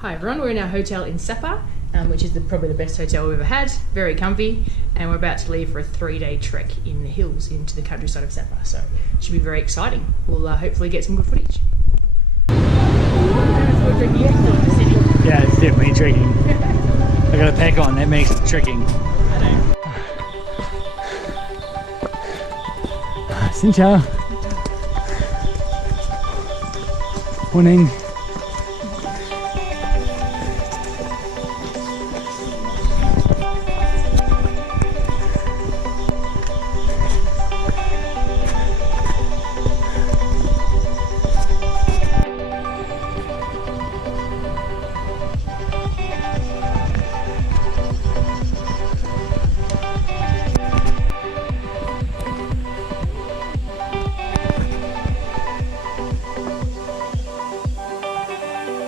Hi everyone, we're in our hotel in Sapa, which is probably the best hotel we've ever had. Very comfy, and we're about to leave for a 3-day trek in the hills into the countryside of Sapa, so it should be very exciting. We'll hopefully get some good footage. Yeah, it's definitely trekking. I got a pack on, that makes it trekking. Xin chào. Morning.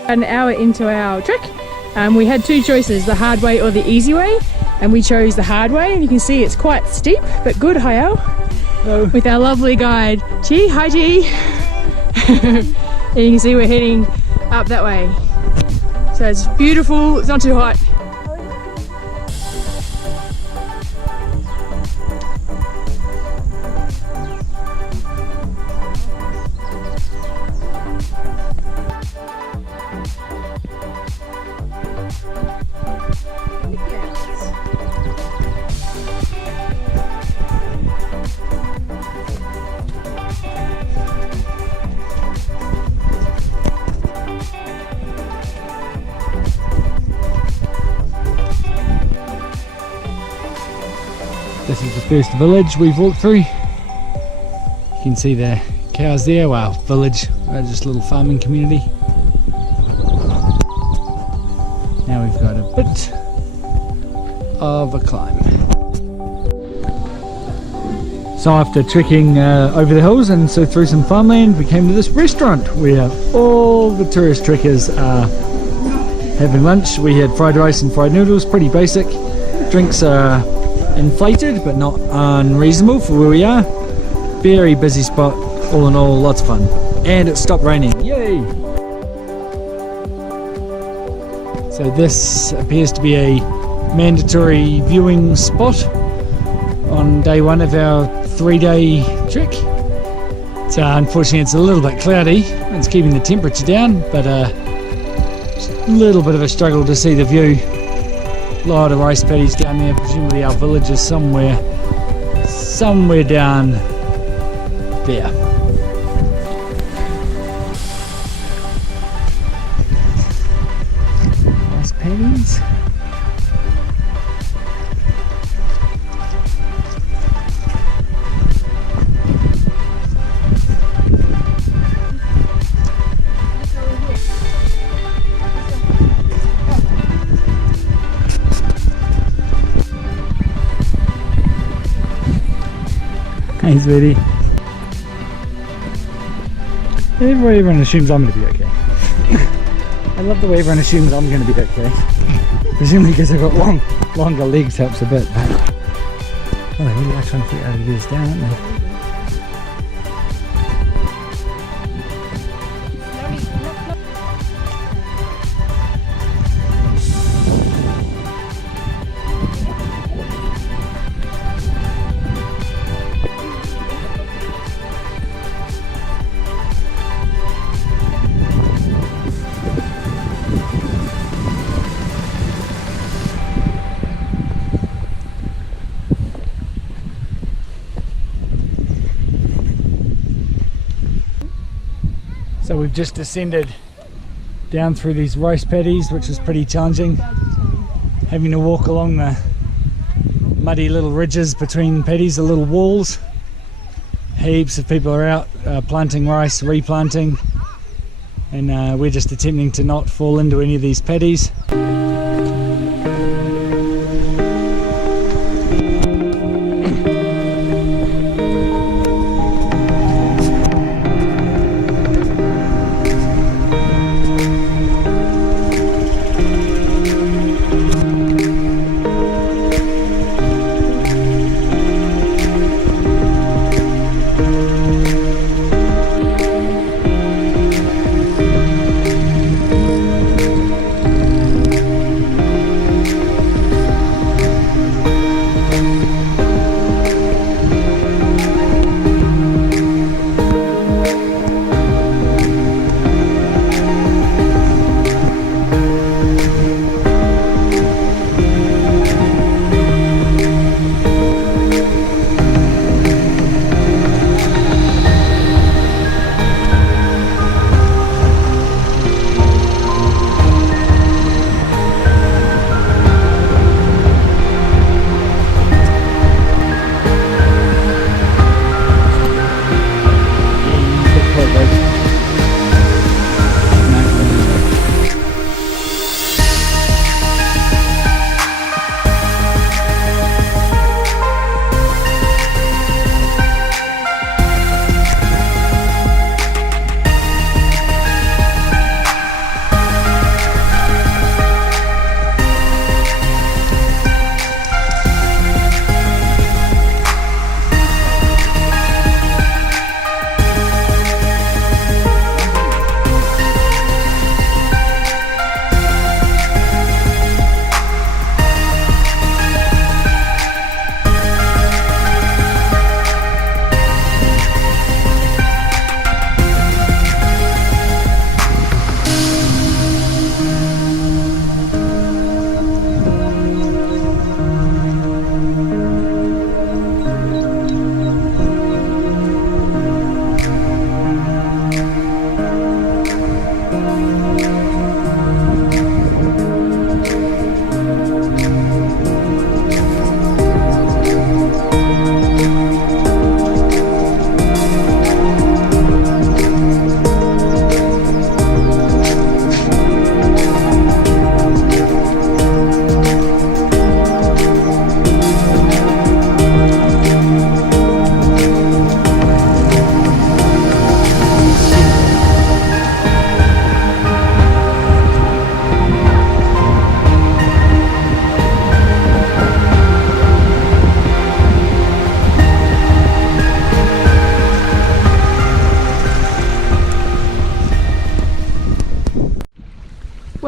An hour into our trek, we had two choices, the hard way or the easy way, and we chose the hard way, and you can see it's quite steep but good. Hi with our lovely guide G. Hi G. And you can see we're heading up that way, so it's beautiful, it's not too hot. This is the first village we've walked through. You can see the cows there. Wow, village, just a little farming community. Now we've got a bit of a climb. So after trekking over the hills and so through some farmland, we came to this restaurant where all the tourist trekkers are having lunch. We had fried rice and fried noodles, pretty basic. Drinks are inflated but not unreasonable for where we are. Very busy spot, all in all, lots of fun. And it stopped raining, yay! So this appears to be a mandatory viewing spot on day one of our 3-day trek. So unfortunately it's a little bit cloudy, it's keeping the temperature down, but a little bit of a struggle to see the view. A lot of rice paddies down there, presumably our village is somewhere down there. Rice paddies. Hey sweetie. Everyone assumes I'm going to be okay. I love the way everyone assumes I'm going to be okay. Presumably because I've got longer legs helps a bit. But they really are trying to figure out how to do this down, aren't they? So we've just descended down through these rice paddies, which is pretty challenging. Having to walk along the muddy little ridges between paddies, the little walls. Heaps of people are out planting rice, replanting, and we're just attempting to not fall into any of these paddies.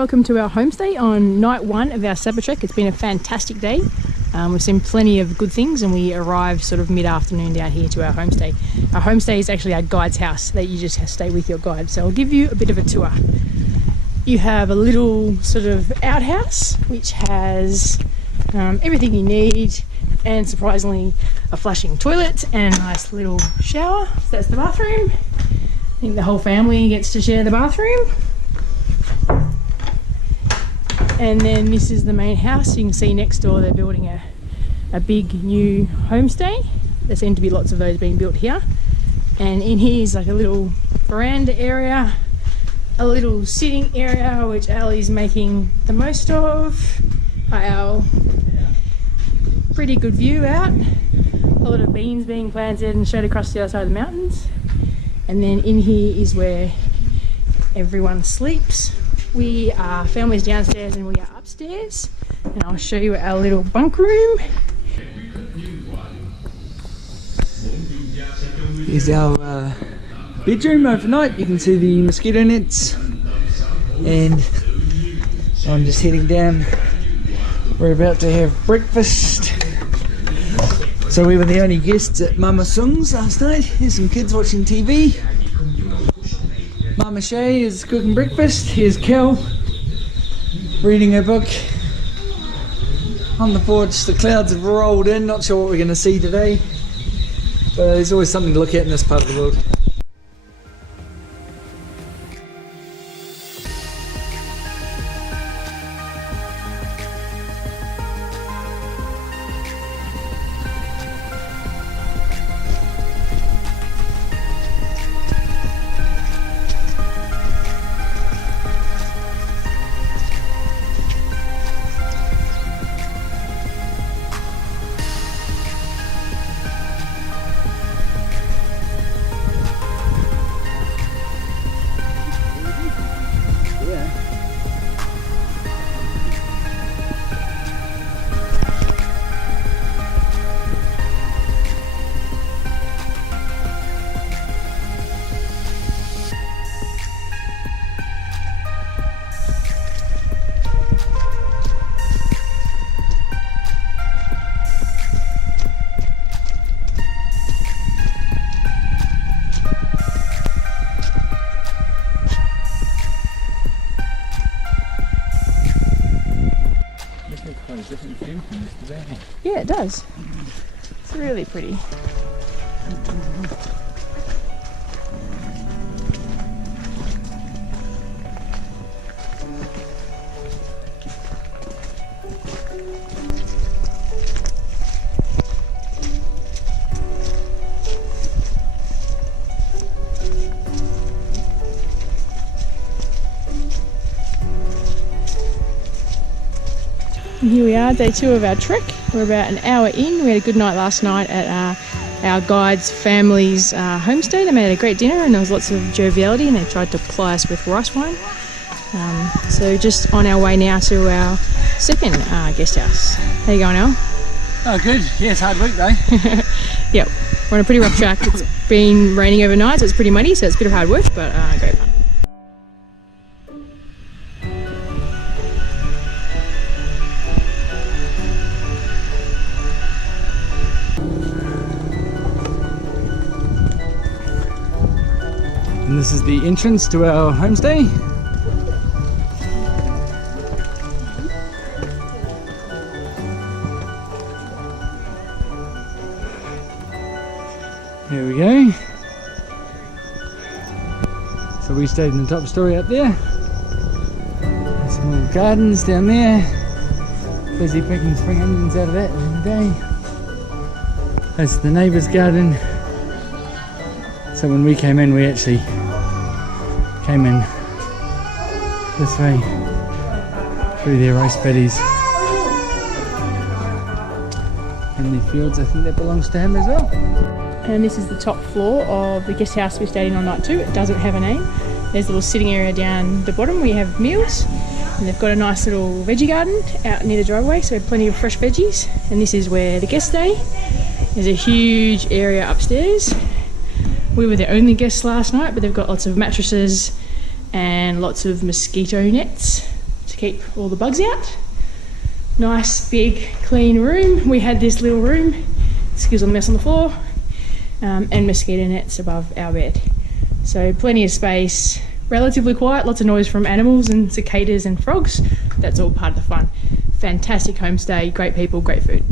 welcome to our homestay on night 1 of our Sapa Trek. It's been a fantastic day. We've seen plenty of good things and we arrived sort of mid-afternoon down here to our homestay. Our homestay is actually our guide's house that you just have to stay with your guide. So I'll give you a bit of a tour. You have a little sort of outhouse which has everything you need, and surprisingly a flushing toilet and a nice little shower. So that's the bathroom. I think the whole family gets to share the bathroom. And then this is the main house. You can see next door they're building a big new homestay. There seem to be lots of those being built here. And in here is like a little veranda area, a little sitting area which Ali's making the most of. Hi Al. Pretty good view out. A lot of beans being planted and showed across the other side of the mountains. And then in here is where everyone sleeps. We are families downstairs and we are upstairs. And I'll show you our little bunk room. Here's our bedroom overnight. You can see the mosquito nets. And I'm just heading down. We're about to have breakfast. So we were the only guests at Mama Sung's last night. Here's some kids watching TV. Mama Shay is cooking breakfast. Here's Kel reading her book. On the porch, the clouds have rolled in. Not sure what we're going to see today, but there's always something to look at in this part of the world. Yeah, it does. It's really pretty. And here we are, day 2 of our trek. We're about an hour in. We had a good night last night at our guide's family's homestay. They made a great dinner and there was lots of joviality and they tried to ply us with rice wine. So just on our way now to our second guest house. How you going, Al? Oh, good. Yeah, it's hard work though. Yep, we're on a pretty rough track. It's been raining overnight, so it's pretty muddy, so it's a bit of hard work, but great fun. And this is the entrance to our homestay. There we go. So we stayed in the top story up there. There's some little gardens down there. Busy picking spring onions out of that in the day. That's the neighbour's garden. So when we came in, we actually came in this way through their rice paddies and the fields. I think that belongs to him as well. And this is the top floor of the guest house we stayed in on night 2. It doesn't have a name. There's a little sitting area down the bottom where you have meals, and they've got a nice little veggie garden out near the driveway, so we have plenty of fresh veggies. And this is where the guests stay. There's a huge area upstairs. We were the only guests last night, but they've got lots of mattresses and lots of mosquito nets keep all the bugs out. Nice big clean room. We had this little room, excuse the mess on the floor, and mosquito nets above our bed. So plenty of space, relatively quiet, lots of noise from animals and cicadas and frogs. That's all part of the fun. Fantastic homestay, great people, great food.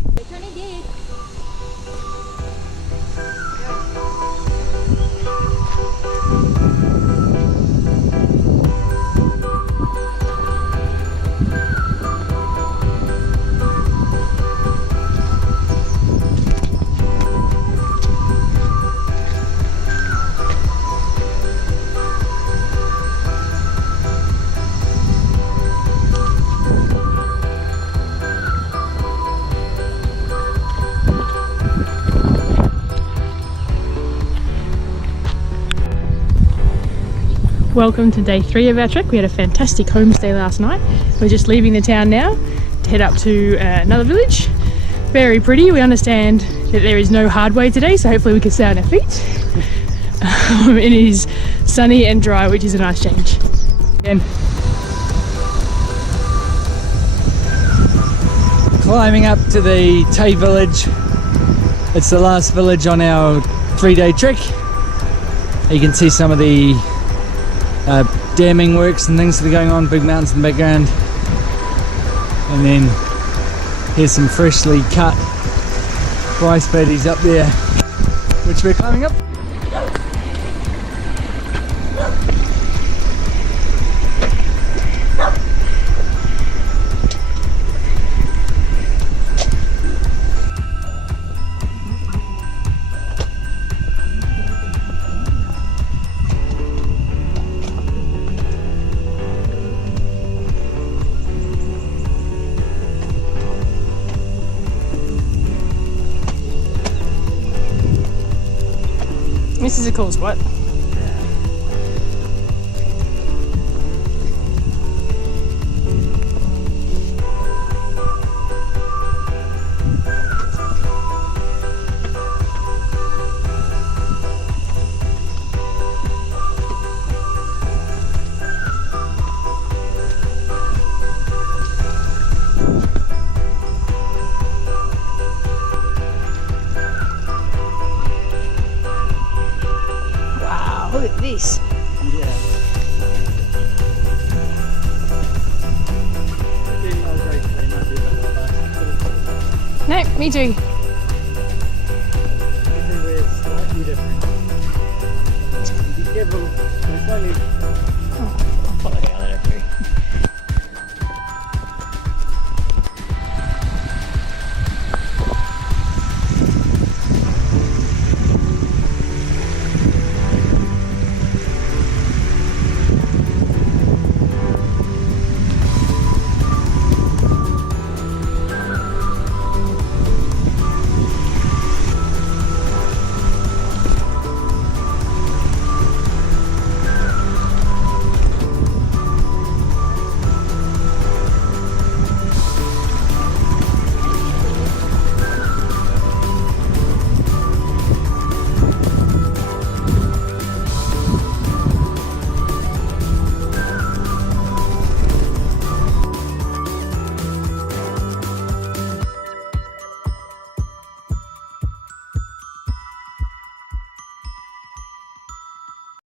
Welcome to day 3 of our trek. We had a fantastic homestay last night. We're just leaving the town now to head up to another village. Very pretty. We understand that there is no hard way today, so hopefully we can stay on our feet. It is sunny and dry, which is a nice change. Again. Climbing up to the Tay village. It's the last village on our 3-day trek. You can see some of the damming works and things that are going on, big mountains in the background. And then here's some freshly cut rice paddies up there, which we're climbing up. This is a cool spot. Look at this. No, me too.